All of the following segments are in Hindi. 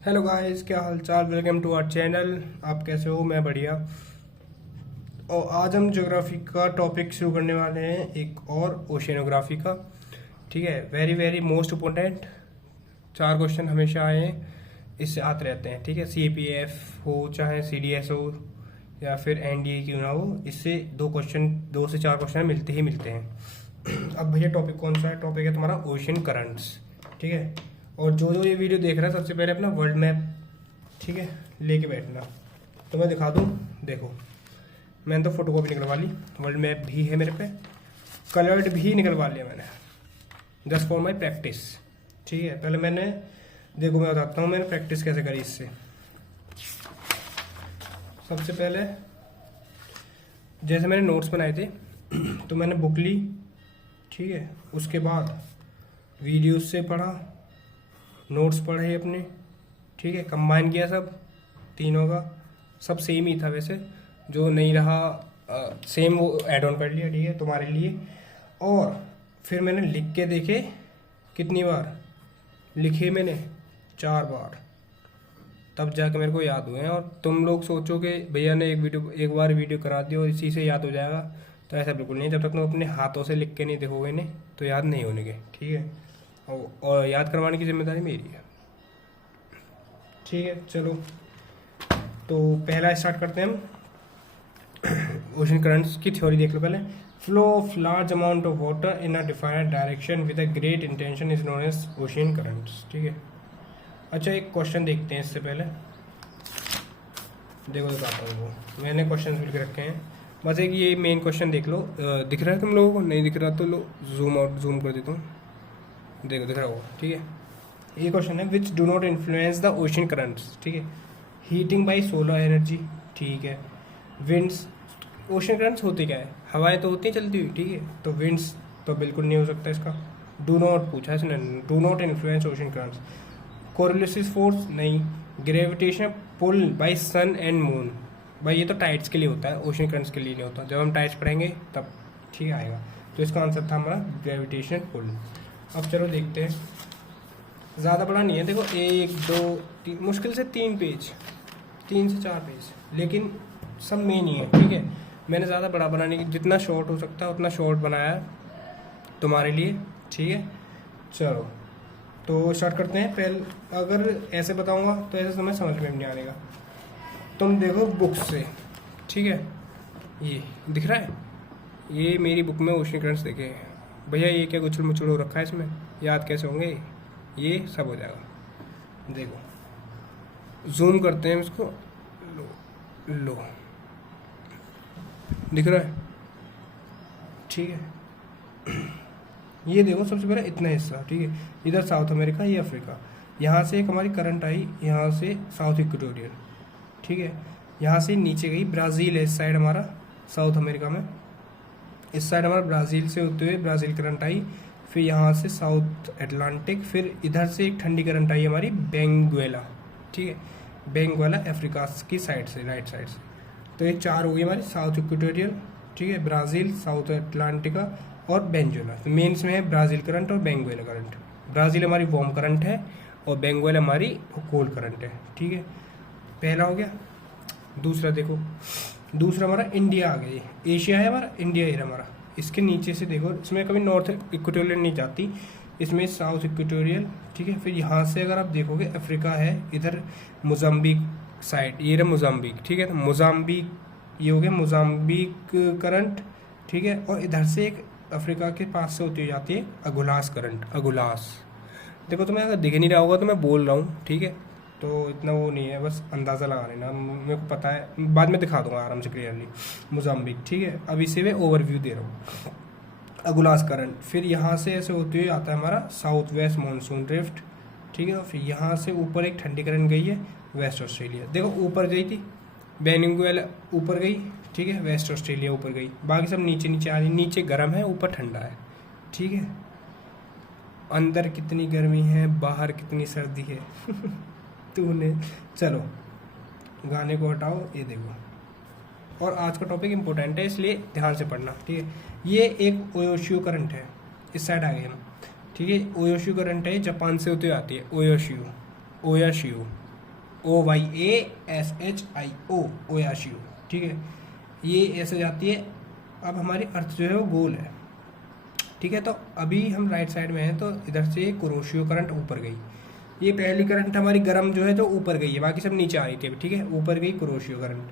हेलो गाइस, क्या हाल चाल। Welcome to our channel. आप कैसे हो? मैं बढ़िया। और आज हम ज्योग्राफी का टॉपिक शुरू करने वाले हैं, एक और ओशियनोग्राफी का। ठीक है, very very most important. 4 question हमेशा आए हैं, इससे आते रहते हैं। ठीक है, CPF हो चाहे CDS हो या फिर NDA क्यों ना हो, इससे 2 से 4 क्वेश्चन मिलते ही मिलते हैं। अब भैया टॉपिक कौन सा है? टॉपिक है तुम्हारा ओशियन करंट्स। ठीक है, और जो जो ये वीडियो देख रहा है सबसे पहले अपना वर्ल्ड मैप, ठीक है, लेके बैठना। तो मैं दिखा दूँ, देखो मैंने तो फोटोकॉपी निकलवा ली, वर्ल्ड मैप भी है मेरे पे, कलर्ड भी निकलवा लिया मैंने, जस्ट फॉर माई प्रैक्टिस। ठीक है, पहले मैंने, देखो मैं बताता हूँ मैंने प्रैक्टिस कैसे करी इससे। सबसे पहले जैसे मैंने नोट्स बनाए थे तो मैंने बुक ली, ठीक है, उसके बाद वीडियोस से पढ़ा, नोट्स पढ़े अपने, ठीक है, कंबाइन किया सब तीनों का। सब सेम ही था वैसे, जो नहीं रहा सेम वो ऐड ऑन कर लिया, ठीक है, तुम्हारे लिए। और फिर मैंने लिख के देखे, कितनी बार लिखे मैंने? 4 बार, तब जाके मेरे को याद हुए हैं। और तुम लोग सोचो कि भैया ने एक बार वीडियो करा दी और इसी से याद हो जाएगा, तो ऐसा बिल्कुल नहीं। जब तक तुम अपने हाथों से लिख के नहीं देखोगे नहीं तो याद नहीं होने के। ठीक है, और याद करवाने की जिम्मेदारी मेरी है। ठीक है, चलो तो पहला स्टार्ट करते हैं हम। ओशन करंट्स की थ्योरी देख लो पहले। Flow of large amount of water in a defined direction with a great intention is known as ocean currents. ठीक है, अच्छा एक क्वेश्चन देखते हैं इससे पहले। देखो दिखाता हूँ, वो मैंने क्वेश्चन लिख रखे हैं, बस एक ये मेन क्वेश्चन देख लो। दिख रहा है तुम लोगों को? नहीं दिख रहा तो लो जूम कर देता हूँ, देखो दिख रहा होगा। ठीक है, ये क्वेश्चन है, which do not influence the ocean currents. ठीक है, हीटिंग बाई सोलर एनर्जी, ठीक है, विंड्स। ओशन करंट्स होती क्या है? हवाएं तो होती हैं चलती हुई, ठीक है, तो विंड्स तो बिल्कुल नहीं हो सकता इसका। डू नॉट पूछा इसने, do not influence ocean currents. Coriolis force नहीं। Gravitation pull by sun and moon, भाई ये तो टाइड्स के लिए होता है, ओशन करंट्स के लिए नहीं होता। जब हम टाइड्स पढ़ेंगे तब ठीक आएगा। तो इसका आंसर था हमारा ग्रेविटेशन पुल। अब चलो देखते हैं, ज़्यादा बड़ा नहीं है, देखो 1 2 3, मुश्किल से 3 पेज, 3 से 4 पेज, लेकिन सब मेन ही है। ठीक है, मैंने ज़्यादा बड़ा बनाने की, जितना शॉर्ट हो सकता है उतना शॉर्ट बनाया है तुम्हारे लिए। ठीक है, चलो तो स्टार्ट करते हैं। पहले अगर ऐसे बताऊंगा तो ऐसे तुम्हें समझ में नहीं आएगा। तुम देखो बुक से, ठीक है, ये दिख रहा है, ये मेरी बुक में ओशन करंट्स देखे भैया। ये क्या गुचल मुचुल हो रखा है इसमें, याद कैसे होंगे? ये सब हो जाएगा। देखो जूम करते हैं इसको, लो दिख रहा है? ठीक है, ये देखो सबसे पहले इतना हिस्सा, ठीक है, इधर साउथ अमेरिका, ये अफ्रीका। यहाँ से एक हमारी करंट आई, यहाँ से साउथ इक्वेटोरियल, ठीक है, यहाँ से नीचे गई ब्राज़ील है, इस साइड हमारा साउथ अमेरिका में, इस साइड हमारा ब्राज़ील से होते हुए ब्राज़ील करंट आई, फिर यहाँ से साउथ अटलांटिक, फिर इधर से एक ठंडी करंट आई हमारी बेंगुएला, ठीक है, बेंगुएला अफ्रीका की साइड से, राइट साइड से। तो ये 4 हो गई हमारी, साउथ इक्वेटोरियल, ठीक है, ब्राज़ील, साउथ अटलांटिका और बेंजुएला। तो मेन्स में है ब्राज़ील करंट और बेंगुएला करंट। ब्राज़ील हमारी वार्म करंट है और बेंगुएला हमारी कोल्ड करंट है। ठीक है, पहला हो गया। दूसरा देखो, दूसरा हमारा इंडिया आ गया, एशिया है हमारा, इंडिया है हमारा। इसके नीचे से देखो, इसमें कभी नॉर्थ इक्वेटोरियल नहीं जाती, इसमें साउथ इक्वेटोरियल, ठीक है। फिर यहाँ से अगर आप देखोगे अफ्रीका है, इधर मोजाम्बिक साइड, ये रहा मोजाम्बिक, ठीक है, तो मोजाम्बिक ये हो गया मोजाम्बिक करंट, ठीक है। और इधर से एक अफ्रीका के पास से होती जाती है अगुलास करंट, अगुलास। देखो तुम्हें अगर दिख नहीं रहा होगा तो मैं बोल रहा हूँ, ठीक है, तो इतना वो नहीं है, बस अंदाज़ा लगा लेना, मेरे को पता है, बाद में दिखा दूंगा आराम से क्लियरली। मोजाम्बिक, ठीक है, अब इसे मैं ओवरव्यू दे रहा हूँ। अगुलास करंट, फिर यहाँ से ऐसे होते हुए आता है हमारा साउथ वेस्ट मानसून ड्रिफ्ट, ठीक है। फिर यहाँ से ऊपर एक ठंडी करंट गई है वेस्ट ऑस्ट्रेलिया, देखो ऊपर गई थी बेनिंगुएला, ऊपर गई, ठीक है, वेस्ट ऑस्ट्रेलिया ऊपर गई, बाकी सब नीचे नीचे आ रही, नीचे गर्म है ऊपर ठंडा है, ठीक है। अंदर कितनी गर्मी है, बाहर कितनी सर्दी है तूने, चलो गाने को हटाओ, ये देखो। और आज का टॉपिक इम्पोर्टेंट है इसलिए ध्यान से पढ़ना, ठीक है। ये एक ओयोशियो करंट है, इस साइड आ गए हम, ठीक है। ओयोशियो करंट है, जापान से होते हुए आती है, ओयोशियो, OYASHIO, ओयाशियो, ठीक है। ये ऐसे जाती है। अब हमारी अर्थ जो है वो गोल है, ठीक है। तो अभी हम राइट साइड में हैं, तो इधर से कुरोशियो करंट ऊपर गई। ये पहली करंट हमारी गर्म जो है जो ऊपर गई है, बाकी सब नीचे आ रही थी, ठीक है। ऊपर गई कुरोशियो करंट,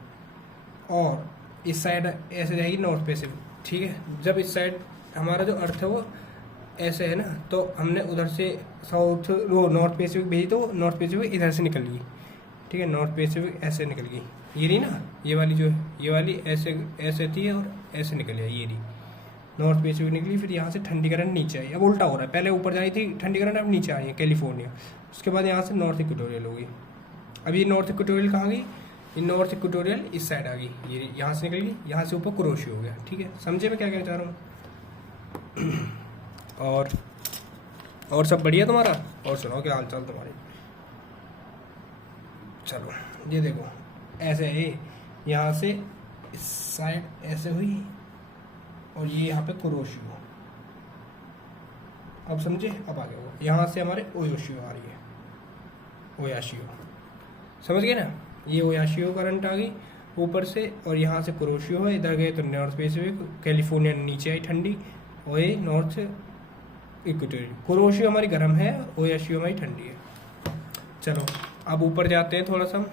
और इस साइड ऐसे जाएगी नॉर्थ पैसिफिक, ठीक है। जब इस साइड हमारा जो अर्थ है वो ऐसे है ना, तो हमने उधर से साउथ वो नॉर्थ पैसिफिक भेजी, तो नॉर्थ पैसिफिक इधर से निकल गई, ठीक है। नॉर्थ पैसिफिक ऐसे निकल गई, ये रही ना, ये वाली जो है, ये वाली ऐसे ऐसे थी और ऐसे निकल गई, ये रही नॉर्थ पैसिफिक निकली। फिर यहाँ से ठंडी करंट नीचे आई, अब उल्टा हो रहा है, पहले ऊपर जाई थी ठंडी करंट, अब नीचे आई है कैलिफोर्निया। उसके बाद यहाँ से नॉर्थ इक्वेटोरियल होगी। अब ये नॉर्थ इक्वेटोरियल कहाँ गई, ये नॉर्थ इक्वेटोरियल इस साइड आ गई, ये यहाँ से निकल गई, यहाँ से ऊपर कुरोशियो हो गया, ठीक है। समझे मैं क्या कहना चाह रहा हूँ? और सब बढ़िया तुम्हारा? और सुनाओ क्या हाल चाल तुम्हारे? चलो ये देखो, ऐसे है, यहाँ से इस साइड ऐसे हुई, और ये यहाँ पे कुरोशियो। अब समझे? अब आगे हो, यहाँ से हमारे ओयोशियो आ रही है, ओयाशियो, समझ गए ना? ये ओयाशियो करंट आ गई ऊपर से, और यहाँ से कुरोशियो है, इधर गए तो नॉर्थ पैसिफिक, कैलिफोर्निया नीचे आई ठंडी, और ये नॉर्थ इक्वेटोरियल। कुरोशियो हमारी गर्म है, ओयाशियो हमारी ठंडी है। चलो अब ऊपर जाते हैं थोड़ा सा।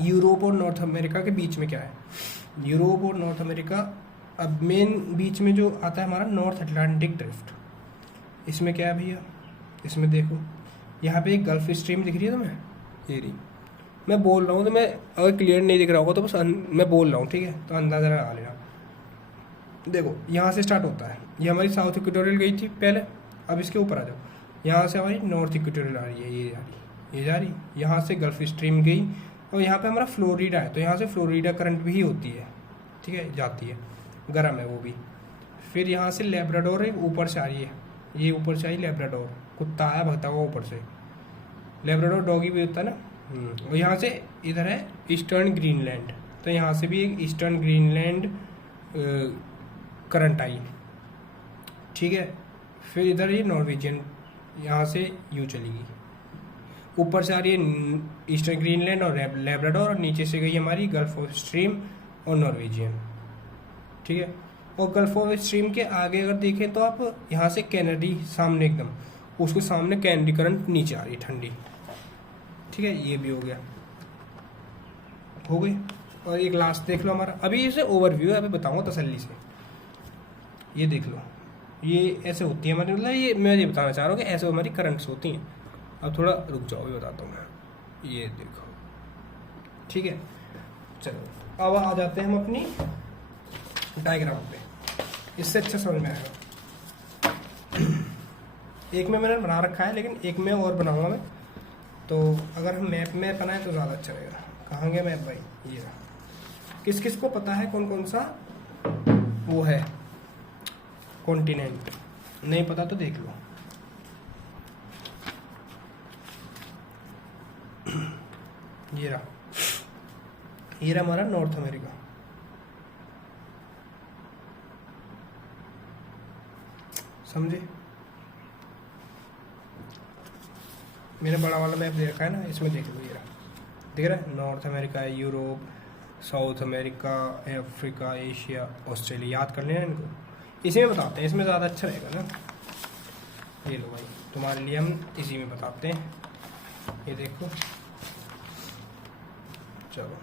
यूरोप और नॉर्थ अमेरिका के बीच में क्या है? यूरोप और नॉर्थ अमेरिका, अब मेन बीच में जो आता है हमारा नॉर्थ अटलांटिक ड्रिफ्ट। इसमें क्या है भैया? इसमें देखो, यहाँ पे एक गल्फ स्ट्रीम दिख रही है तुम्हें, ये रही। मैं बोल रहा हूँ तो मैं, अगर क्लियर नहीं दिख रहा होगा तो बस मैं बोल रहा हूँ, ठीक है, तो अंदाजा लगा लेना। देखो यहाँ से स्टार्ट होता है, ये हमारी साउथ इक्वेटोरियल गई थी पहले, अब इसके ऊपर आ जाओ, यहाँ से हमारी नॉर्थ इक्वेटोरियल आ रही है, ये जा रही, ये जा रही, यहाँ से गल्फ स्ट्रीम गई, और यहाँ पे हमारा फ्लोरिडा है, तो यहाँ से फ्लोरिडा करंट भी होती है, ठीक है, जाती है, गर्म है वो भी। फिर यहाँ से लेब्राडोर एक ऊपर से आ रही है, ये ऊपर से आई लेब्राडोर, कुत्ता आया भगता हुआ ऊपर से, लेब्राडोर डॉगी भी होता है ना। और यहाँ से इधर है ईस्टर्न ग्रीनलैंड, तो यहाँ से भी एक ईस्टर्न ग्रीनलैंड करंट आई, ठीक है। फिर इधर ये नॉर्वेजियन, यहाँ से यू चलेगी, ऊपर से आ रही है ईस्टर्न ग्रीनलैंड और लेब्राडोर, और नीचे से गई हमारी गल्फ ऑफ स्ट्रीम और नॉर्वेजियन, ठीक है। और गल्फ ऑफ स्ट्रीम के आगे अगर देखें तो आप यहाँ से कैनेडी सामने एकदम, उसके सामने कैनेडी करंट नीचे आ रही है ठंडी, ठीक है। ये भी हो गया, हो गई। और एक लास्ट देख लो हमारा, अभी इसे ओवरव्यू है, अभी बताऊंगा तसल्ली से। ये देख लो, ये ऐसे होती है हमारी, मतलब ये मैं ये बताना चाह रहा हूँ कि ऐसे हमारी करंट्स होती हैं। अब थोड़ा रुक जाओ, भी बताता हूँ मैं, ये देखो, ठीक है। चलो अब आ जाते हैं हम अपनी डायग्राम पे, इससे अच्छा समझ में आएगा। एक में मैंने बना रखा है, लेकिन एक में और बनाऊंगा मैं, तो अगर हम मैप में बनाए तो ज़्यादा अच्छा रहेगा। कहाँ गया मैप भाई? ये रहा। किस किस को पता है कौन कौन सा वो है कॉन्टिनेंट? नहीं पता तो देख लो। ये रहा, ये रहा हमारा नॉर्थ अमेरिका, समझे? मैंने बड़ा वाला मैप दे रखा है ना, इसमें देख लो, ये रहा, दिख रहा है? North America, Europe, south America, Africa, Asia, Australia. याद कर लेना इनको, इसी में बताते हैं, इसमें ज़्यादा अच्छा रहेगा ना। ये लो भाई, तुम्हारे लिए हम इसी में बताते हैं, ये देखो। चलो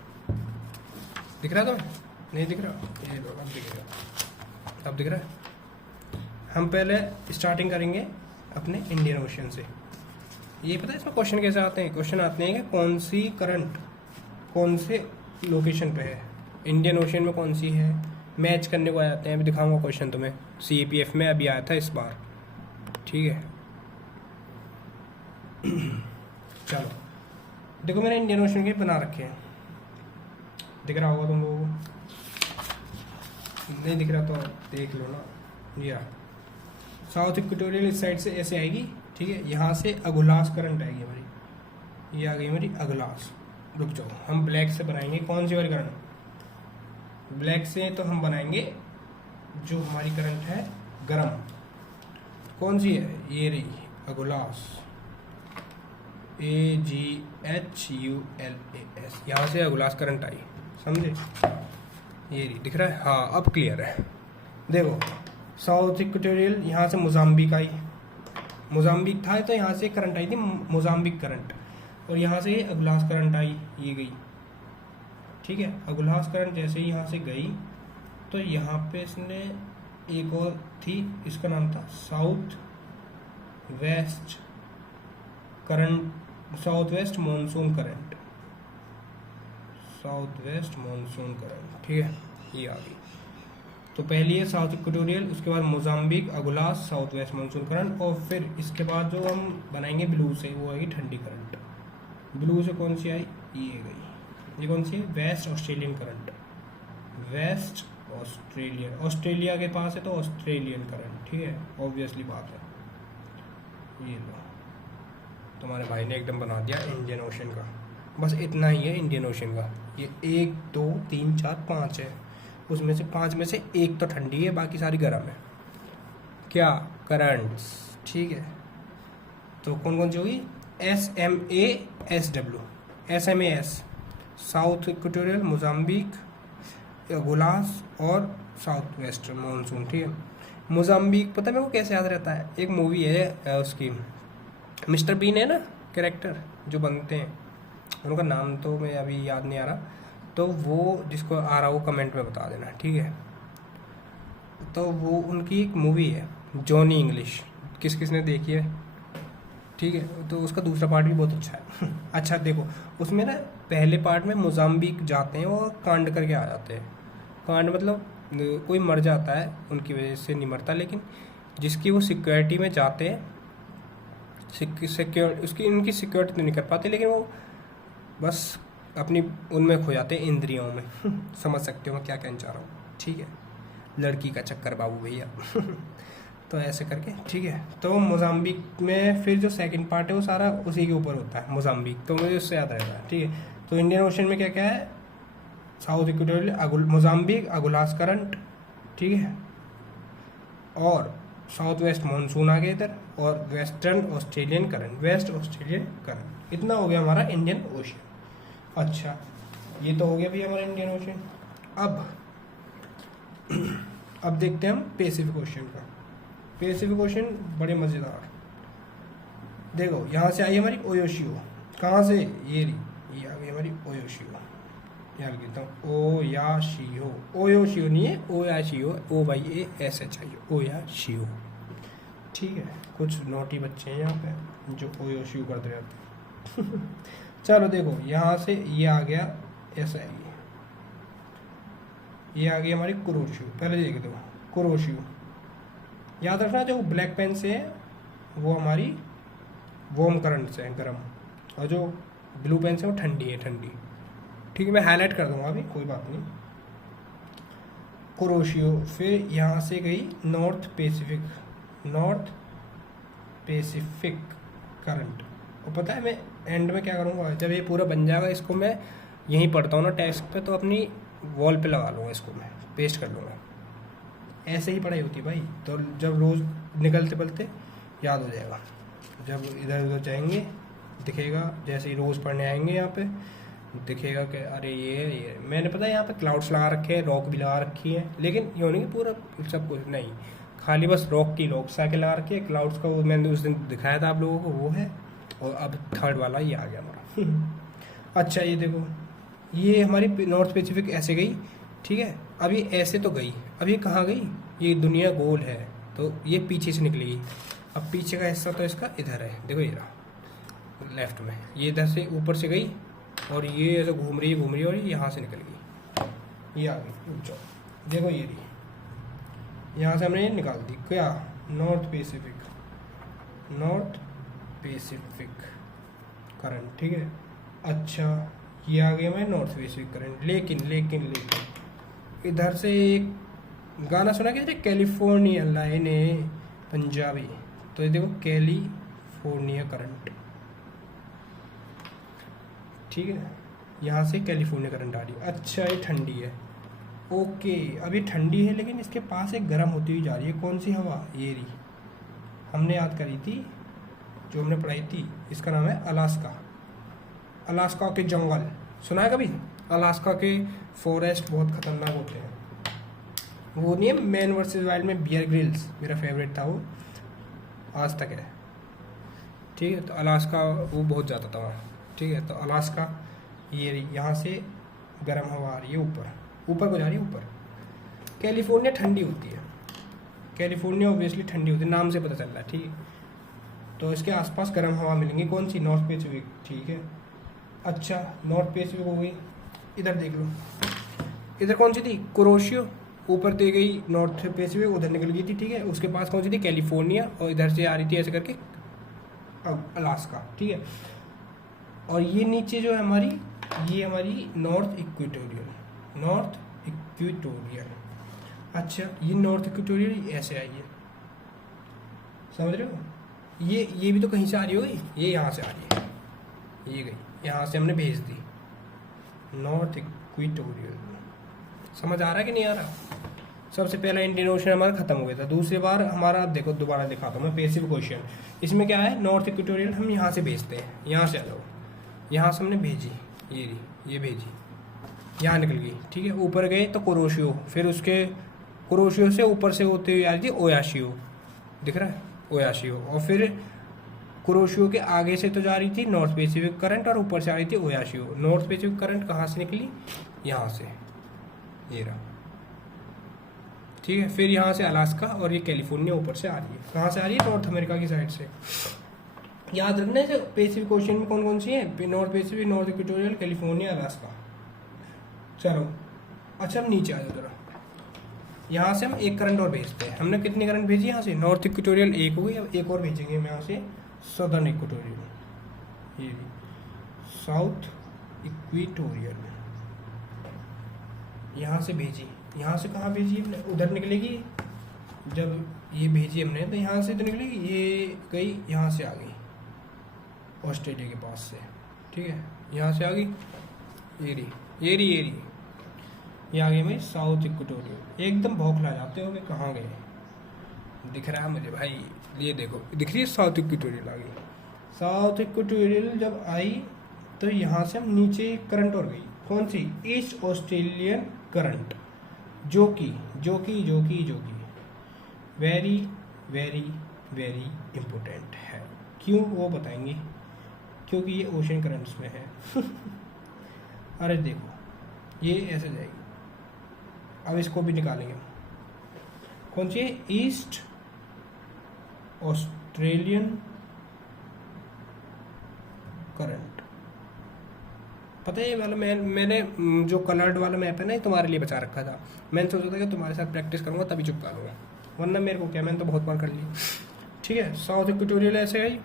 दिख रहा है तुम्हें? नहीं दिख रहा? ये लो, अब दिख रहा, अब दिख रहा है। हम पहले स्टार्टिंग करेंगे अपने इंडियन ओशन से। ये पता है इसमें क्वेश्चन कैसे आते हैं? क्वेश्चन आते हैं कि कौन सी करंट कौन से लोकेशन पे है, इंडियन ओशन में कौन सी है, मैच करने को आ जाते हैं। अभी दिखाऊंगा क्वेश्चन तुम्हें, CAPF में अभी आया था इस बार, ठीक है। चलो देखो, मैंने इंडियन ओशन के बना रखे हैं, दिख रहा होगा तुम लोगों को, नहीं दिख रहा तो देख लो ना। या साउथ इक्वेटोरियल इस साइड से ऐसे आएगी, ठीक है। यहाँ से अगुलास करंट आएगी हमारी, ये आ गई हमारी अगुलास। रुक जाओ, हम ब्लैक से बनाएंगे कौन सी वाली करंट? ब्लैक से तो हम बनाएंगे जो हमारी करंट है गरम, कौन सी है? ये रही अगुलास, AGHULAS, यहाँ से अगुलास करंट आई, समझे? ये दिख रहा है? हाँ अब क्लियर है। देखो साउथ इक्वेटोरियल, यहाँ से मोजाम्बिक आई, मोजाम्बिक था तो यहाँ से करंट आई थी मोजाम्बिक करंट, और यहाँ से अगुलास करंट आई, ये गई, ठीक है। अगुलास करंट जैसे ही यहाँ से गई तो यहाँ पे इसने एक और थी, इसका नाम था south west current, south west monsoon current, south west monsoon current, ठीक है, ये आ गई। तो पहली है साउथ इक्वेटोरियल, उसके बाद Mozambique, Agulhas, south west monsoon current, और फिर इसके बाद जो हम बनाएंगे ब्लू से, वो आएगी ठंडी करंट। ब्लू से कौन सी आई? ये गई, ये कौन सी है? Waste Australian current, waste Australian, Australia के पास है तो ऑस्ट्रेलियन करंट, ठीक है, ऑब्वियसली बात है। ये लो, तुम्हारे भाई ने एकदम बना दिया इंडियन ओशन का। बस इतना ही है इंडियन ओशन का, ये 1 2 3 4 5 है, उसमें से 5 में से एक तो ठंडी है, बाकी सारी गर्म है। क्या? करंट्स, ठीक है। तो कौन कौन सी होगी? SMASW, SMAS, south equatorial, Mozambique, Agulhas और साउथ वेस्ट मॉनसून, ठीक है। मोजाम्बिक पता है मेरे को कैसे याद रहता है? एक मूवी है उसकी, मिस्टर बीन है ना कैरेक्टर जो बनते हैं, उनका नाम तो मैं अभी याद नहीं आ रहा, तो वो जिसको आ रहा हो कमेंट में बता देना, ठीक है। तो वो उनकी एक मूवी है जॉनी इंग्लिश, किस किस ने देखी है, ठीक है, तो उसका दूसरा पार्ट भी बहुत अच्छा है। अच्छा देखो, उसमें ना पहले पार्ट में मोजाम्बिक जाते हैं और कांड करके आ जाते हैं। कांड मतलब कोई मर जाता है, उनकी वजह से नहीं मरता, लेकिन जिसकी वो सिक्योरिटी में जाते हैं, उसकी उनकी सिक्योरिटी तो नहीं कर पाते, लेकिन वो बस अपनी उनमें खो जाते हैं, इंद्रियों में। समझ सकते हो मैं क्या कहना चाह रहा हूँ, ठीक है। लड़की का चक्कर बाबू भैया। तो ऐसे करके, ठीक है। तो मोजाम्बिक में फिर जो सेकंड पार्ट है वो सारा उसी के ऊपर होता है, मोजाम्बिक, तो मुझे उससे याद रहेगा, ठीक है। तो इंडियन ओशन में क्या क्या है? साउथ इक्वेटोरियल, मोजाम्बिक, अगुलास करंट, ठीक है, और साउथ वेस्ट मानसून आ गया इधर, और western Australian current, waste Australian current. इतना हो गया हमारा इंडियन ओशन। अच्छा, ये तो हो गया भैया हमारा इंडियन ओशन। अब देखते हैं हम पैसिफिक ओशन का। पैसिफिक ओशन बड़े मज़ेदार। देखो यहाँ से आई हमारी ओयोशियो, कहाँ से? ये आ गई हमारी ओयोशियो, यहाँ लिखता हूँ ओयाशियो, ओयोशियो नहीं है, ओयाशियो, OYASHIO, ओयाशियो, ठीक है। कुछ नोटी बच्चे हैं यहाँ पे जो ओयोशियो करते रहते हैं। चलो देखो, यहाँ से ये आ गया, ऐसा है, ये आ गई हमारी कुरोशियो। पहले देख दो कुरोशियो, याद रखना जो ब्लैक पेन से है वो हमारी वार्म करंट से है, गर्म, और जो ब्लू पेन से वो ठंडी है, ठंडी, ठीक है। मैं हाईलाइट कर दूंगा अभी, कोई बात नहीं। कुरोशियो, फिर यहाँ से गई north Pacific, north Pacific current. और पता है मैं एंड में क्या करूँगा, जब ये पूरा बन जाएगा, इसको मैं यहीं पढ़ता हूँ ना डेस्क पे, तो अपनी वॉल पे लगा लूँगा, इसको मैं पेस्ट कर लूँगा। ऐसे ही पढ़ाई होती भाई, तो जब रोज़ निकलते पलते याद हो जाएगा, जब इधर उधर जाएंगे दिखेगा, जैसे ही रोज़ पढ़ने आएंगे यहाँ पे दिखेगा कि अरे ये मैंने पता है यहाँ पे क्लाउड्स लगा रखे हैं, रॉक भी लगा रखी है, लेकिन ये नहीं कि पूरा सब कुछ नहीं, खाली बस रॉक की रॉक साइकिल लगा रखी है। क्लाउड्स का वो मैंने उस दिन दिखाया था आप लोगों को, वो है, और अब थर्ड वाला ये आ गया हमारा। अच्छा ये देखो, ये हमारी नॉर्थ पैसिफिक ऐसे गई, ठीक है। अब ये ऐसे तो गई, अब ये कहाँ गई? ये दुनिया गोल है तो ये पीछे से निकलेगी। अब पीछे का हिस्सा तो इसका इधर है, देखो ये रहा लेफ्ट में, ये इधर से ऊपर से गई और ये ऐसे घूम रही है और ये यहाँ से निकल गई, ये आ गई। देखो ये रही, यहाँ से हमने ये निकाल दी, क्या? North Pacific, north Pacific current, ठीक है। अच्छा ये आ गया मैं नॉर्थ पैसिफिक करंट, लेकिन इधर से एक गाना सुना क्या, कैलिफोर्निया लाइन है पंजाबी, तो ये देखो कैलिफोर्निया करंट, ठीक है। यहाँ से कैलिफोर्निया करंट आ रही है। अच्छा ये ठंडी है, ओके, अभी ठंडी है, लेकिन इसके पास एक गर्म होती हुई जा रही है। कौन सी हवा? ये रही, हमने याद करी थी जो हमने पढ़ाई थी, इसका नाम है अलास्का। अलास्का के जंगल सुना है कभी? अलास्का के फॉरेस्ट बहुत खतरनाक होते हैं। वो नहीं है मैन वर्सेस वाइल्ड में बियर ग्रिल्स, मेरा फेवरेट था वो, आज तक है। ठीक है, तो अलास्का वो बहुत ज़्यादा था वहाँ। ठीक है, तो अलास्का ये यहाँ से गर्म हवा आ रही है, ऊपर ऊपर को जा रही है ऊपर। कैलिफोर्निया ठंडी होती है, कैलिफोर्निया ऑब्वियसली ठंडी होती है, नाम से पता चल रहा है। ठीक है, तो इसके आसपास गर्म हवा मिलेंगी, कौन सी? North Pacific. ठीक है, अच्छा नॉर्थ पैसिफिक हो गई, इधर देख लो, इधर कौन सी थी? कुरोशियो, ऊपर दे गई नॉर्थ पैसिफिक, उधर निकल गई थी। ठीक है, उसके पास कौन सी थी? कैलिफोर्निया, और इधर से आ रही थी ऐसे करके अलास्का। ठीक है, और ये नीचे जो है हमारी, ये हमारी नॉर्थ इक्वेटोरियल, नॉर्थ इक्वेटोरियल। अच्छा, ये नॉर्थ इक्वेटोरियल ऐसे आई है, समझ रहे हो? ये भी तो कहीं से आ रही होगी, ये यहाँ से आ रही है, ये गई यहाँ से, हमने भेज दी नॉर्थ इक्वेटोरियल। समझ आ रहा है कि नहीं आ रहा? सबसे पहला इंडियन ओशन हमारा खत्म हो गया था, दूसरी बार हमारा देखो, दोबारा दिखाता हूँ मैं, पैसिफिक ओशन। इसमें क्या है? नॉर्थ इक्वेटोरियल हम यहाँ से भेजते हैं, यहाँ से आ जाओ, यहाँ से हमने भेजी, ये भेजी, यहाँ निकल गई। ठीक है, ऊपर गए तो कुरोशियो, फिर उसके कुरोशियो से ऊपर से होते हुए आ रही थी ओयाशियो, दिख रहा है? ओयाशियो, और फिर कुरोशियो के आगे से तो जा रही थी नॉर्थ पैसिफिक करंट, और ऊपर से आ रही थी ओयाशियो। नॉर्थ पैसिफिक करंट कहाँ से निकली? यहाँ से, ये रहा। ठीक है, फिर यहाँ से अलास्का और ये कैलिफोर्निया ऊपर से आ रही है। कहाँ से आ रही है? नॉर्थ अमेरिका की साइड से। याद रखना है, पैसिफिक ओशन में कौन कौन सी है? North Pacific, north equatorial, California, Alaska. चलो, अच्छा हम नीचे आ जाओ जरा। यहाँ से हम एक करंट और भेजते हैं। हमने कितनी करंट भेजी यहाँ से? नॉर्थ इक्वेटोरियल एक हो गई, अब एक और भेजेंगे हम यहाँ से सदर्न इक्वेटोरियल, ये साउथ इक्वेटोरियल, यहाँ से भेजी। यहाँ से कहाँ भेजी हमने? उधर निकलेगी, जब ये भेजी हमने तो यहाँ से तो निकलेगी, ये गई यहाँ से आ गई ऑस्ट्रेलिया के पास से। ठीक है, यहाँ से आ गई, ये आ गई भाई साउथ इक्वेटोरियल। एकदम भौंकला जाते हो, कहाँ गए? दिख रहा है मुझे भाई, ये देखो दिख रही है, साउथ इक्वेटोरियल आ गई। साउथ इक्वेटोरियल जब आई तो यहाँ से हम नीचे करंट और गई, कौन सी? ईस्ट ऑस्ट्रेलियन करंट, जो कि वेरी वेरी वेरी इम्पोर्टेंट है। क्यों? वो बताएंगे, क्योंकि ये ओशन करंट्स में है। अरे देखो, ये ऐसे जाएगी, अब इसको भी निकालेंगे। कौन सी है? East Australian current. पता है ये वाला मैंने जो कलर्ड वाला मैप है ना, ये तुम्हारे लिए बचा रखा था। मैंने सोचा था कि तुम्हारे साथ प्रैक्टिस करूंगा तभी चुपका लूँगा, वरना मेरे को क्या, मैंने तो बहुत बार कर लिया। ठीक है, साउथ इक्वेटोरियल ऐसे आई,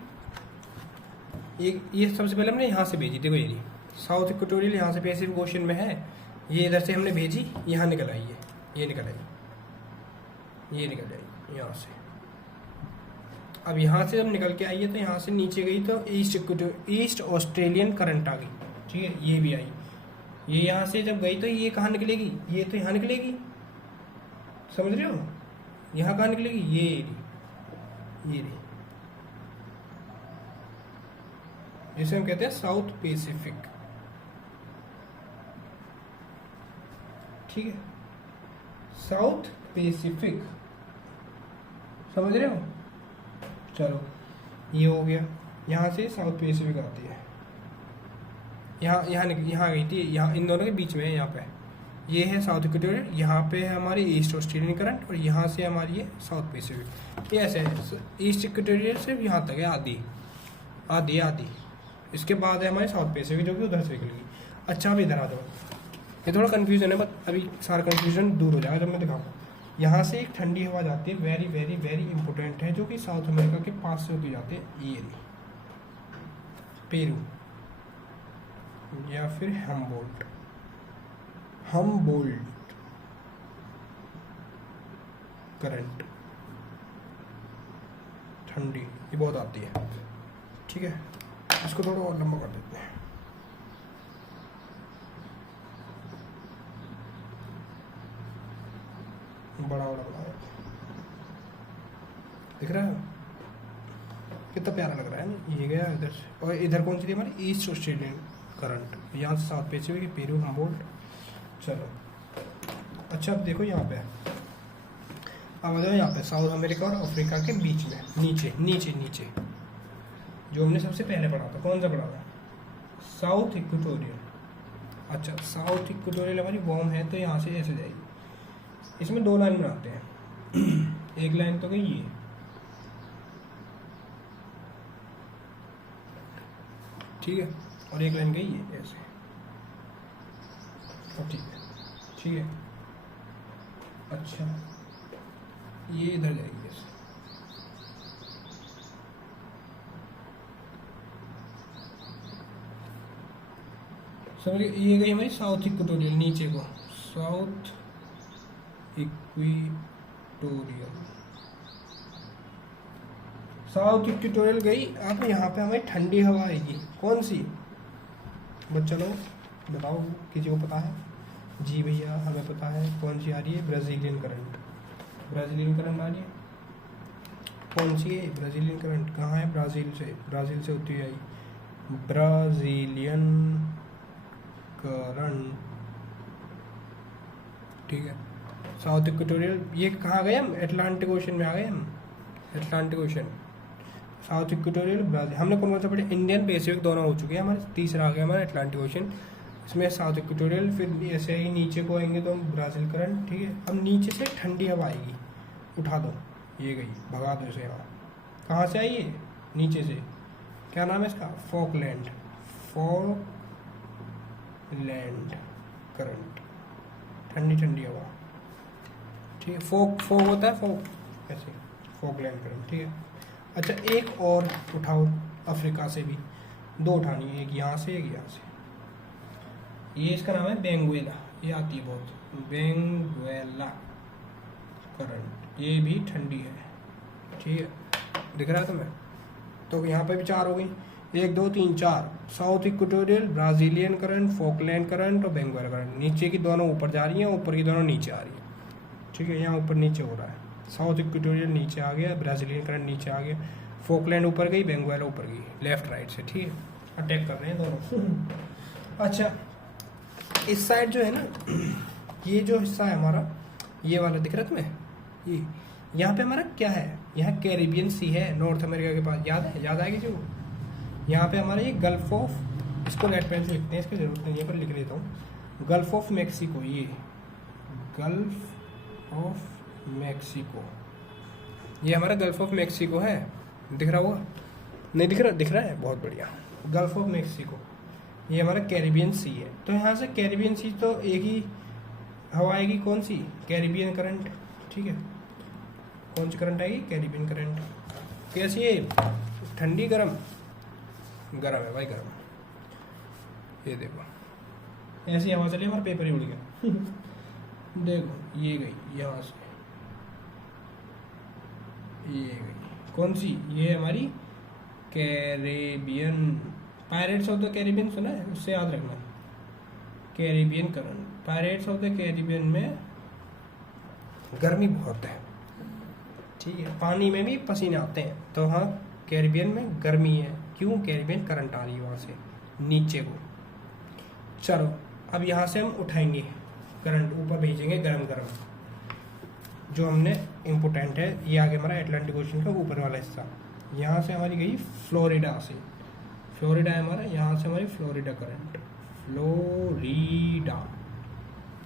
ये सबसे पहले हमने यहाँ से भेजी, देखो ये साउथ इक्वेटोरियल यहाँ से पैसिफिक ओशन में है, ये इधर से हमने भेजी, यहाँ निकल आई है, ये निकल आई यहाँ से। अब यहाँ से जब निकल के आई है तो यहाँ से नीचे गई तो ईस्ट ऑस्ट्रेलियन करंट आ गई। ठीक है, ये भी आई, ये यहाँ से जब गई तो ये कहाँ निकलेगी? ये तो यहाँ निकलेगी, समझ रहे हो? यहाँ कहाँ निकलेगी? ये रही, जिसे हम कहते हैं साउथ पैसिफिक। ठीक है, साउथ पैसिफिक, समझ रहे हो? चलो, ये हो गया, यहाँ से साउथ पैसिफिक आती है, यहाँ गई थी, यहाँ इन दोनों के बीच में है, यहाँ पे ये है साउथ इक्वेटोरियल, यहाँ पे है हमारी ईस्ट ऑस्ट्रेलियन करंट, और यहाँ से हमारी है साउथ पैसिफिक। ये ऐसे है, ईस्ट इक्वेटोरियल से यहाँ तक है आधी, इसके बाद है हमारी साउथ पैसिफिक जो कि उधर से निकलेगी। अच्छा, अब इधर आ जाओ, ये थोड़ा कन्फ्यूजन है, बट अभी सारा कन्फ्यूजन दूर हो जाएगा जब मैं दिखाऊंगा। यहाँ से एक ठंडी हवा जाती है, वेरी वेरी वेरी इंपॉर्टेंट है, जो कि साउथ अमेरिका के पास से होती जाती है, ये पेरू या फिर हम्बोल्ट करंट, ठंडी, ये बहुत आती है। ठीक है, इसको थोड़ा और लंबा कर देते हैं। बड़ा दिख रहा है, कितना प्यारा लग रहा है। है ना, ये गया इधर से, और इधर कौन सी थी हमारी ईस्ट ऑस्ट्रेलियन करंट, यहाँ से साउथ पैसिफिक पेरू हम्बोल्ट। चलो अच्छा अब देखो यहाँ पे, अब आ जाओ यहाँ पे साउथ अमेरिका और अफ्रीका के बीच में, नीचे नीचे नीचे जो हमने सबसे पहले पढ़ा था, कौन सा पढ़ा था, साउथ इक्वेटोरियल। अच्छा साउथ इक्वेटोरियल हमारी वार्म है तो यहाँ से ऐसे जाएगी, इसमें दो लाइन बनाते हैं एक लाइन तो गई ये, ठीक है, और एक लाइन गई ये ऐसे, और ठीक है, ठीक है। अच्छा ये इधर जाएगी ऐसे, समझिए ये गई हमारी साउथ इक्वेटोरियल नीचे को, साउथ इक्वेटोरियल, साउथ इक्वेटोरियल गई। अब यहाँ पे हमें ठंडी हवा आएगी, कौन सी बच्चा लोग बताओ, किसी को पता है? जी भैया हमें पता है, कौन सी आ रही है, ब्राज़ीलियन करंट, ब्राज़ीलियन करंट आ रही है। कौन सी है ब्राज़ीलियन करंट, कहाँ है, ब्राज़ील से होती आई ब्राज़ीलियन करंट, ठीक है। साउथ इक्वेटोरियल, ये कहाँ गए हम, अटलांटिक ओशन में आ गए हम, Atlantic ocean, south equatorial Brazil. हमने कौन सा पढ़े, इंडियन पैसिफिक दोनों हो चुके हैं हमारे, तीसरा आ गया हमारा अटलांटिक ओशन, इसमें साउथ इक्वेटोरियल, फिर ऐसे ही नीचे को आएंगे तो हम ब्राज़ील करंट, ठीक है। अब नीचे से ठंडी हवा आएगी, उठा दो, ये गई, भगा दो इसे यहाँ, कहाँ से आई है, नीचे से, क्या नाम है इसका, फॉकलैंड, फॉकलैंड करंट, ठंडी ठंडी हवा, ठीक है। फोक होता है, फोक ऐसे, फॉकलैंड करंट, ठीक है। अच्छा एक और उठाओ अफ्रीका से भी, दो उठानी है, एक यहाँ से एक यहाँ से, ये इसका नाम है बेंगुएला, ये आती है बहुत, बेंगुएला करंट, ये भी ठंडी है, ठीक है, दिख रहा है तुम्हें? तो यहाँ पे भी चार हो गई, 1 2 3 4, south equatorial, Brazilian current, Falkland current और बेंगुएला करंट। नीचे की दोनों ऊपर जा रही हैं, ऊपर की दोनों नीचे आ रही है, ठीक है। यहाँ ऊपर नीचे हो रहा है, साउथ इक्वेटोरियल नीचे आ गया, ब्राज़ीलियन करंट नीचे आ गया, फॉकलैंड ऊपर गई, बेंगुएला ऊपर गई, लेफ्ट राइट से, ठीक है, अटैक कर रहे हैं दोनों। अच्छा इस साइड जो है ना, ये जो हिस्सा है हमारा, ये वाला दिख रहा है तुम्हें, ये यहाँ पे हमारा क्या है, यहाँ कैरिबियन सी है नॉर्थ अमेरिका के पास, याद है, याद आएगी जो, यहाँ पे हमारा ये गल्फ ऑफ, इसको रेड पेन से लिखते हैं, इसकी जरूरत नहीं है पर लिख लेता हूँ, गल्फ ऑफ मैक्सिको, ये गल्फ ऑफ मैक्सिको, ये हमारा गल्फ ऑफ मैक्सिको है, दिख रहा होगा, नहीं दिख रहा, दिख रहा है, बहुत बढ़िया, गल्फ ऑफ मैक्सिको, ये हमारा कैरिबियन सी है। तो यहाँ से कैरिबियन सी तो एक ही हवा आएगी, कौन सी, कैरिबियन करंट, ठीक है। कौन सी करंट आएगी, कैरिबियन करंट, कैसी है, ठंडी गरम, गरम है भाई गरम, ये देखो ऐसी हवा चली, हमारा पेपर ही उड़ गया देखो ये गई यहाँ से, ये गई, कौन सी, ये हमारी Caribbean, pirates of the Caribbean सुना है, उससे याद रखना, Caribbean current, pirates of the Caribbean में गर्मी बहुत है, ठीक है, पानी में भी पसीने आते हैं, तो हाँ कैरिबियन में गर्मी है, क्यों, कैरिबियन करंट आ रही है वहाँ से नीचे को। चलो अब यहाँ से हम उठाएंगे करंट, ऊपर भेजेंगे गरम गरम, जो हमने इम्पोर्टेंट है, ये आगे हमारा अटलांटिक ओशन का ऊपर वाला हिस्सा, यहाँ से हमारी गई फ्लोरिडा से, फ्लोरिडा है हमारा, यहाँ से हमारी फ्लोरिडा करंट, फ्लोरिडा,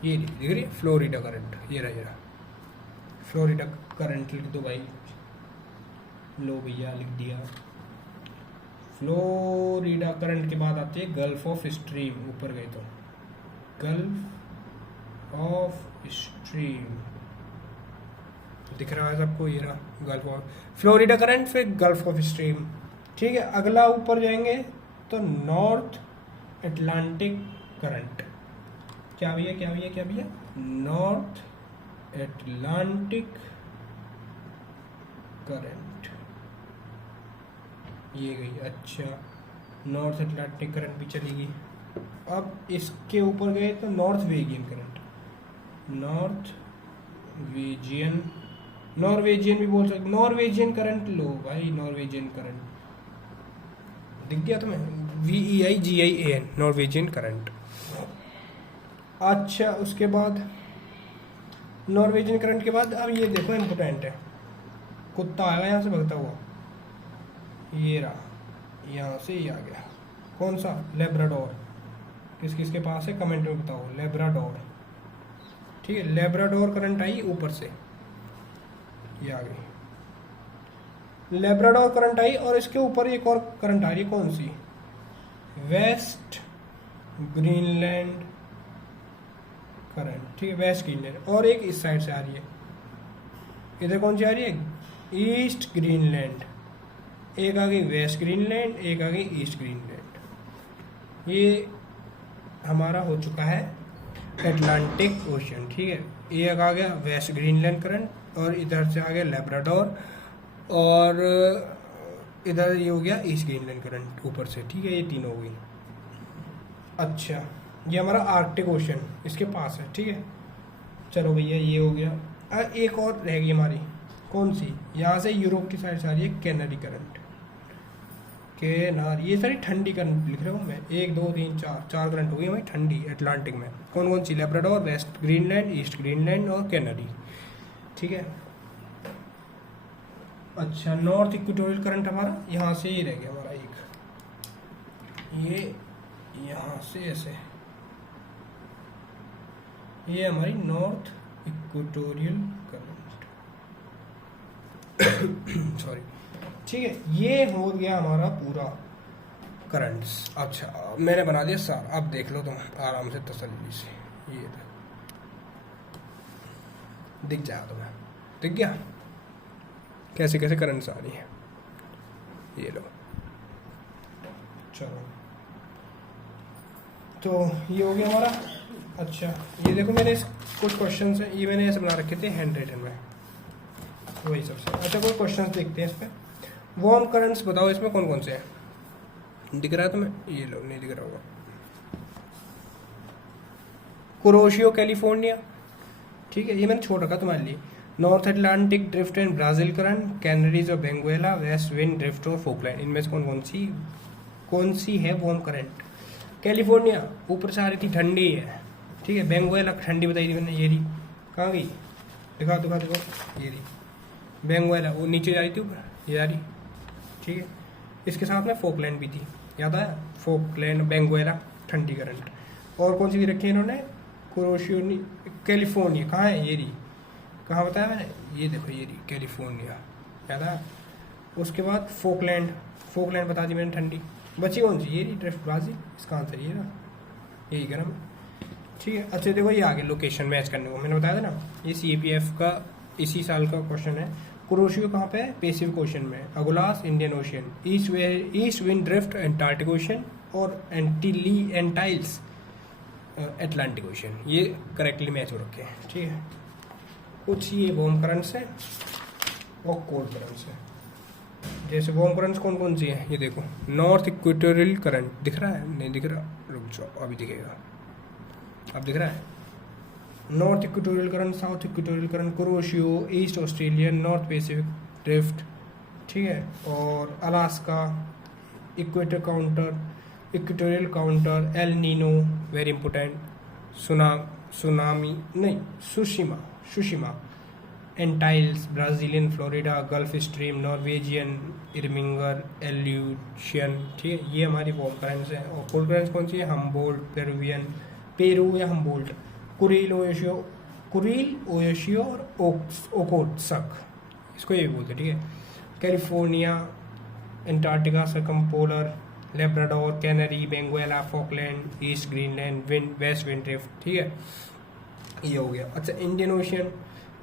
ये दिख रही है फ्लोरिडा करंट, ये रहा फ्लोरिडा करंट, लिख दो भाई, लो भैया लिख दिया। फ्लोरिडा करंट के बाद आती है गल्फ ऑफ स्ट्रीम, ऊपर गए तो गल्फ ऑफ स्ट्रीम, दिख रहा है सबको, ये रहा गल्फ ऑफ, फ्लोरिडा करंट, फिर गल्फ ऑफ स्ट्रीम, ठीक है। अगला ऊपर जाएंगे तो नॉर्थ अटलांटिक करंट, क्या भैया क्या भैया क्या भैया, नॉर्थ अटलांटिक करंट, ये गई, अच्छा नॉर्थ अटलांटिक करंट भी चली गई। अब इसके ऊपर गए तो नॉर्थ वेजियन करंट, नॉर्थ वेजियन, नॉर्वेजियन भी बोल सकते, नॉर्वेजियन करंट लो भाई, नॉर्वेजियन करंट, दिख गया तुम्हें, VEIGIAN, नॉर्वेजियन करंट। अच्छा उसके बाद नॉर्वेजियन करंट के बाद अब ये देखो इम्पोर्टेंट है, कुत्ता आएगा यहाँ से भगता हुआ, ये रहा, यहाँ से ये आ गया, कौन सा, लेब्राडोर। किस किस के पास है कमेंट में बताओ, लेब्राडोर, ठीक है। लेब्राडोर करंट आई ऊपर से, ये आ गई लेब्राडोर करंट आई, और इसके ऊपर एक और करंट आ रही है, कौन सी, वेस्ट ग्रीनलैंड करंट, ठीक है, वेस्ट ग्रीनलैंड। और एक इस साइड से आ रही है, इधर कौन सी आ रही है, ईस्ट ग्रीनलैंड। एक आ गई वेस्ट ग्रीनलैंड, एक आ गई ईस्ट ग्रीनलैंड। ये हमारा हो चुका है एटलांटिक ओशन, ठीक है। एक आ गया वेस्ट ग्रीनलैंड करंट, और इधर से आ गया लेब्राडोर, और इधर ये हो गया ईस्ट ग्रीनलैंड करंट ऊपर से, ठीक है। ये तीनों हो गई। अच्छा ये हमारा आर्कटिक ओशन इसके पास है, ठीक है। चलो भैया ये हो गया। एक और रह गई हमारी, कौन सी, यहाँ से यूरोप की साइड से आ रही है कैनरी करंट, केनार। ये सारी ठंडी करंट लिख रहा हूँ मैं, 1 2 3 4 करंट हो गई हमारी ठंडी अटलांटिक में। कौन कौन सी, Labrador, west Greenland, east Greenland और कैनरी, ठीक है। अच्छा नॉर्थ इक्वेटोरियल करंट हमारा यहाँ से ही रह गया हमारा एक, ये यहाँ से ऐसे, ये हमारी नॉर्थ इक्वेटोरियल करंट सॉरी, ठीक है। ये हो गया हमारा पूरा करंट्स। अच्छा मैंने बना दिया सार, अब देख लो तुम आराम से तसल्ली से, ये दिख जाएगा तुम्हें, दिख गया कैसे कैसे करंट्स आ रही है, ये लो। चलो तो ये हो गया हमारा। अच्छा ये देखो मैंने कुछ क्वेश्चंस हैं, ये मैंने ऐसे बना रखे थे हैंड राइटन में, वही सबसे। अच्छा कोई क्वेश्चंस देखते हैं इस पर। वार्म करंट्स बताओ इसमें कौन कौन से हैं, दिख रहा है तुम्हें, ये लो, नहीं दिख रहा होगा। कुरोशियो कैलिफोर्निया, ठीक है, ये मैंने छोड़ रखा तुम्हारे लिए। North Atlantic drift and Brazil current, कैनरीज और बेंगुएला, वेस्ट विंड ड्रिफ्ट और फोकलैंड। इनमें से कौन सी है वार्म करंट। कैलिफोर्निया ऊपर से आ रही थी, ठंडी है, ठीक है। बेंगुएला ठंडी बताई थी मैंने, ये रही, कहाँ गई, दिखा, ये रही बेंगुएला, वो नीचे जा रही थी, ऊपर ये जा रही, ठीक है। इसके साथ में फोकलैंड भी थी, याद आया, फोकलैंड, बेंगुएला, ठंडी करंट। और कौन सी भी रखी है इन्होंने, कुरोशियो, कैलिफोर्निया, कहाँ है, ये रही, कहाँ बताया मैंने, ये देखो ये रही कैलिफोर्निया, याद आया। उसके बाद फोकलैंड बता दी मैंने ठंडी। बची कौन सी, ये रही ड्रिफ्ट ब्राजील, इसका आंसर ये ना, यही गर्म, ठीक है। अच्छा देखो ये आगे लोकेशन मैच करने को मैंने बताया था ना, ये CAPF का इसी साल का क्वेश्चन है। कुरोशियो कहाँ पे है, पैसिफिक ओशन में। Agulhas Indian Ocean. East wind drift Antarctic Ocean, और एंटाइल्स अटलांटिक ओशन। ये करेक्टली मैच हो रखे हैं, ठीक है। कुछ ये वार्म करंट्स है और कोल्ड करंट्स है। जैसे वार्म करंट्स कौन कौन सी है, ये देखो, नॉर्थ इक्वेटोरियल करंट, दिख रहा है, नहीं दिख रहा, रुक जाओ अभी दिखेगा, अब दिख रहा है। North equatorial current, south equatorial current, Kuroshio, east Australian, north Pacific drift, ठीक है। और Alaska, equatorial counter, El Nino, very important, Tsushima, Antilles, Brazilian Florida, Gulf Stream, Norwegian, Irminger, Aleutian, ठीक है। ये हमारी वार्म करंट्स हैं। और कोल्ड करंट्स कौन सी है, हम्बोल्ट, पेरू या हम्बोल्ट, कुरिल, ओयोशियो और ओकोत्सक, इसको ये भी बोलते हैं, ठीक है। California, Antarctica, circumpolar, Labrador, Canary, Benguela, Falkland, east Greenland, west wind drift, ठीक है, ये हो गया। अच्छा इंडियन ओशन,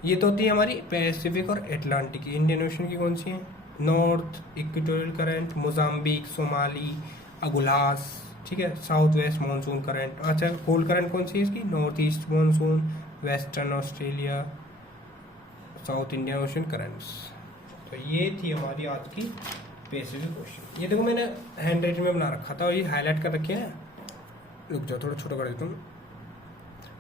ये तो होती है हमारी पैसिफिक और अटलांटिक। इंडियन ओशन की कौन सी है, north equatorial current, Mozambique, Somali, Agulhas, ठीक है। South west monsoon current. अच्छा कोल्ड करंट कौन सी है इसकी, north east monsoon, western Australia, south Indian Ocean currents. तो ये थी हमारी आज की पैसिफिक ओशन। ये देखो मैंने हैंड राइटिंग में बना रखा था, और ये हाईलाइट कर रखी है ना, रुक जाओ थोड़ा छोटा कर देता हूँ।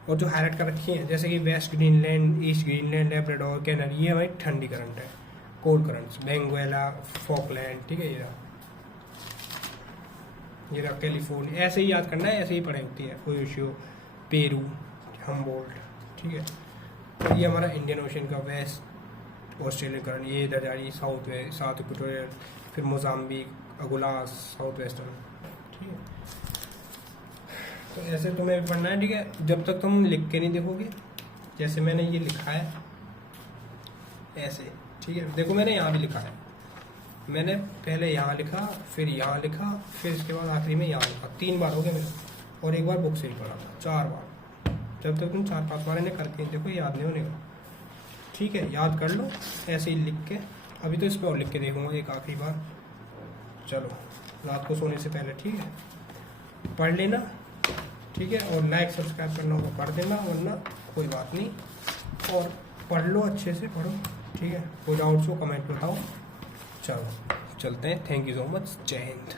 और जो हाईलाइट कर रखी है जैसे कि west Greenland, east Greenland, Labrador, Canary, ये हमारी ठंडी करंट है। कोल्ड करंट्स, बेंगुएला, फॉकलैंड, ठीक है। ये ये रहा कैलिफोर्निया, ऐसे ही याद करना है, ऐसे ही पढ़ाई होती है। ओयोशियो, पेरू, हमबोल्ट, ठीक है। तो ये हमारा इंडियन ओशन का वेस्ट ऑस्ट्रेलियन करंट, ये इधर जा रही साउथ वेस्ट, साउथ इक्वेटोरियल, फिर मोजाम्बिक, अगुलास, साउथ वेस्टर्न, ठीक है। तो ऐसे तुम्हें भी पढ़ना है, ठीक है। जब तक तुम लिख के नहीं देखोगे, जैसे मैंने ये लिखा है ऐसे, ठीक है। देखो मैंने यहाँ भी लिखा है, मैंने पहले यहाँ लिखा, फिर यहाँ लिखा, फिर इसके बाद आखिरी में यहाँ लिखा, 3 बार हो गया मेरा, और एक बार बुक से ही पढ़ा था, 4 बार। जब तक तुम 4-5 बार इन्हें करके देखो, याद नहीं होने का, ठीक है। याद कर लो ऐसे ही लिख के। अभी तो इसमें और लिख के देखूंगा एक आखिरी बार, चलो रात को सोने से पहले, ठीक है। पढ़ लेना, ठीक है। और लाइक सब्सक्राइब करना होगा कर देना, वरना कोई बात नहीं। और पढ़ लो, अच्छे से पढ़ो, ठीक है। कोई डाउट्स हो कमेंट बताओ। चलो चलते हैं, थैंक यू सो मच, जय हिंद।